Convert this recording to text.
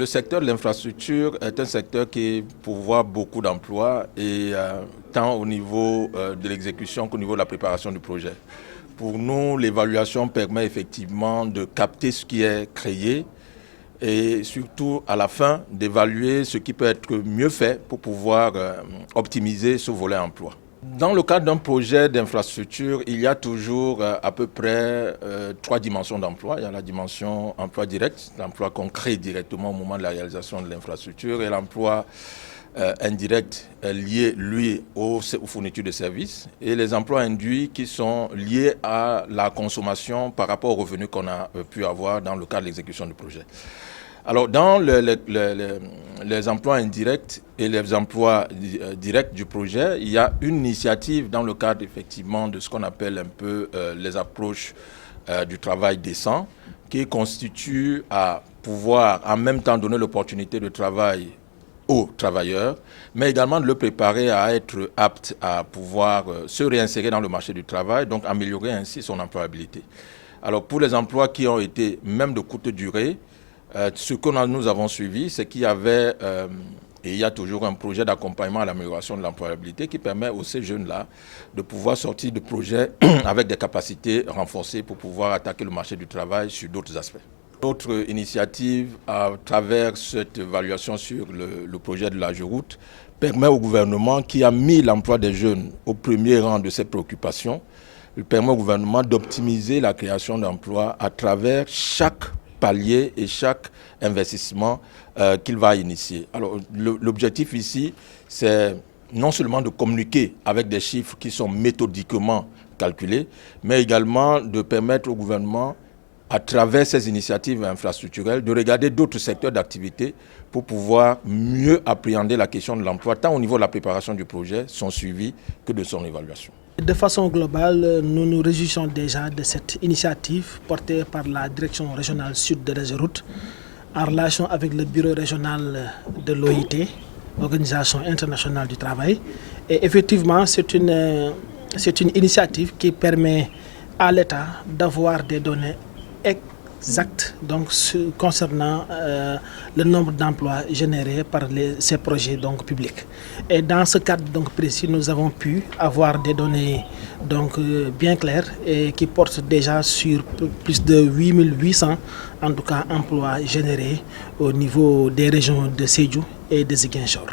Le secteur de l'infrastructure est un secteur qui pourvoit beaucoup d'emplois et tant au niveau de l'exécution qu'au niveau de la préparation du projet. Pour nous, l'évaluation permet effectivement de capter ce qui est créé et surtout à la fin d'évaluer ce qui peut être mieux fait pour pouvoir optimiser ce volet emploi. Dans le cadre d'un projet d'infrastructure, il y a toujours à peu près 3 dimensions d'emploi. Il y a la dimension emploi direct, l'emploi qu'on crée directement au moment de la réalisation de l'infrastructure, et l'emploi indirect lié, lui, aux fournitures de services, et les emplois induits qui sont liés à la consommation par rapport aux revenus qu'on a pu avoir dans le cadre de l'exécution du projet. Alors, dans les emplois indirects et les emplois directs du projet, il y a une initiative dans le cadre effectivement de ce qu'on appelle un peu les approches du travail décent, qui constitue à pouvoir en même temps donner l'opportunité de travail aux travailleurs, mais également de le préparer à être apte à pouvoir se réinsérer dans le marché du travail, donc améliorer ainsi son employabilité. Alors, pour les emplois qui ont été même de courte durée, ce que nous avons suivi, c'est qu'il y avait, et il y a toujours un projet d'accompagnement à l'amélioration de l'employabilité qui permet aux ces jeunes-là de pouvoir sortir de projets avec des capacités renforcées pour pouvoir attaquer le marché du travail sur d'autres aspects. Notre initiative, à travers cette évaluation sur le projet de l'AGEROUTE, permet au gouvernement qui a mis l'emploi des jeunes au premier rang de ses préoccupations, il permet au gouvernement d'optimiser la création d'emplois à travers chaque palier et chaque investissement qu'il va initier. Alors, l'objectif ici, c'est non seulement de communiquer avec des chiffres qui sont méthodiquement calculés, mais également de permettre au gouvernement, à travers ces initiatives infrastructurelles, de regarder d'autres secteurs d'activité pour pouvoir mieux appréhender la question de l'emploi, tant au niveau de la préparation du projet, son suivi, que de son évaluation. De façon globale, nous nous réjouissons déjà de cette initiative portée par la direction régionale sud de l'AGEROUTE en relation avec le bureau régional de l'OIT, Organisation internationale du travail. Et effectivement, c'est une initiative qui permet à l'État d'avoir des données exactes donc, concernant le nombre d'emplois générés par ces projets donc, publics. Et dans ce cadre donc, précis, nous avons pu avoir des données donc, bien claires et qui portent déjà sur plus de 8800 en tout cas, emplois générés au niveau des régions de Sédhiou et de Ziguinchor.